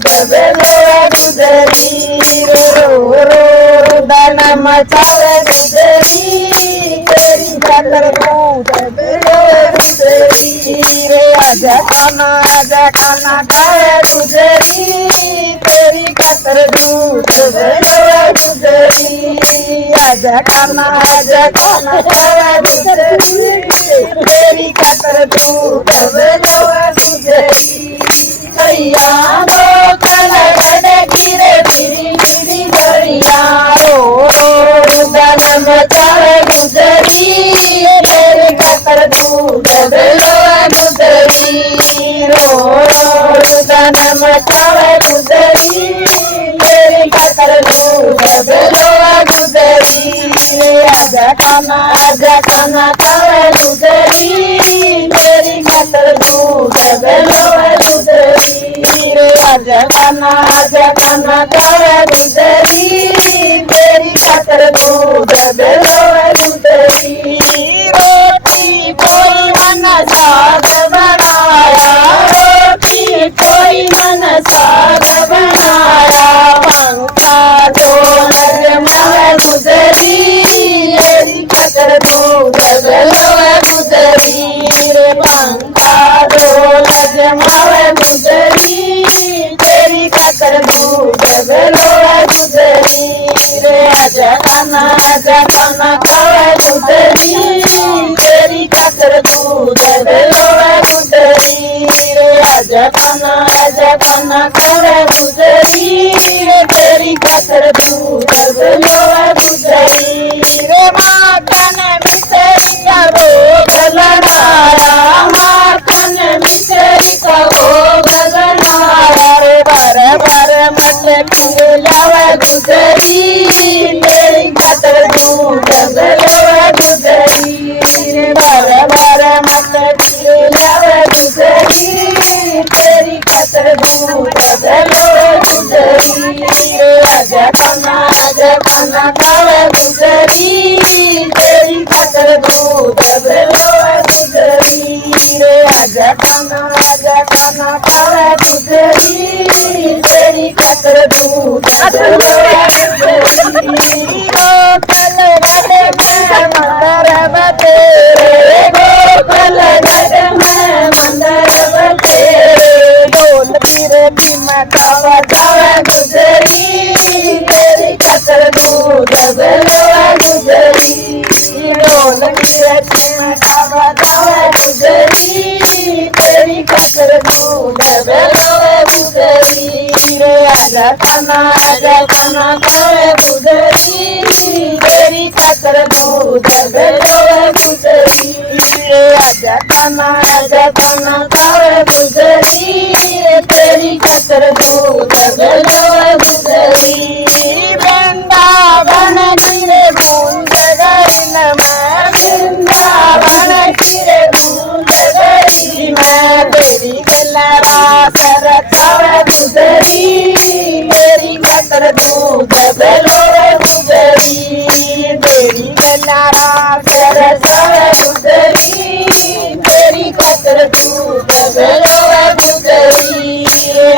दूध बेलो गुजरी रो रो दाना मचावे गुजरी तेरी खातर दूध बेलो गुजरी रे आजा खाना खाए गुजरी तेरी खातर दूध बेलो गुजरी आजा खाना खाए गुजरी तेरी खातर दूध बेलो गुजरी भैया दो कल गडे गिरे फिरी फिरी भैया रो रो दान मचावे गुजरी तेरी खातर दूध बेलो गुजरी रो रो दान मचावे गुजरी तेरी खातर दूध बेलो गुजरी आजा खाना खावे गुजरी तेरी खातर दूध बेलो गुजरी रे आजा खाना खावे गुजरी तेरी खातर दूध बेलो गुजरी रोटी कोई मन साग बनाया रोटी कोई मन साग बनाया पंखा ढोल जमावे गुजरी तेरी खातर दूध बेलो गुजरी रे पंखा ढोल जमावे गुजरी तेरी खातर दूध बेलो गुजरी रे आजा खाना खावे गुजरी तेरी खातर दूध बेलो गुजरी रे आजा खाना खावे गुजरी तेरी खातर दूध बेलो गुजरी रे मातन मिसरी का भोग लगाया मातन मिसरी का भोग लगाया रे बार मत खिलावा गुजरी तेरी खातर दूध बेलो गुजरी रे बार मत खिलावा गुजरी तेरी खातर दूध बेलो गुजरी रे आजा खाना खावे गुजरी तेरी खातर दूध बेलो गुजरी रे आजा खाना खावे गुजरी तेरी खातर दूध बेलो गुजरी गोपाल गढ़ में मंदर बतेरे गोपाल गढ़ में मंदर बतेरे ढोल फिरे भीमा खावा जावे गुजरी तेरी खातर दूध बेलो गुजरी ढोल फिरे भीमा खावा जावे गुजरी तेरी खातर दूध बेलो गुजरी रे आजा खाना खावे गुजरी तेरी खातर दूध बेलो गुजरी रे आजा खाना खावे गुजरी तेरी खातर दूध बेलो गुजरी वृंदावन गिरे बूंद गई न मैं वृंदावन गिरे बूंद गई मैं तेरी गलरा सर खावे गुजरी तेरी खातर दूध बेलो गुजरी तेरी गलरा सर खावे गुजरी तेरी खातर दूध बेलो गुजरी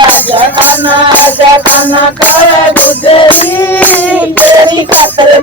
आजा खाना खावे गुजरी तेरी खातर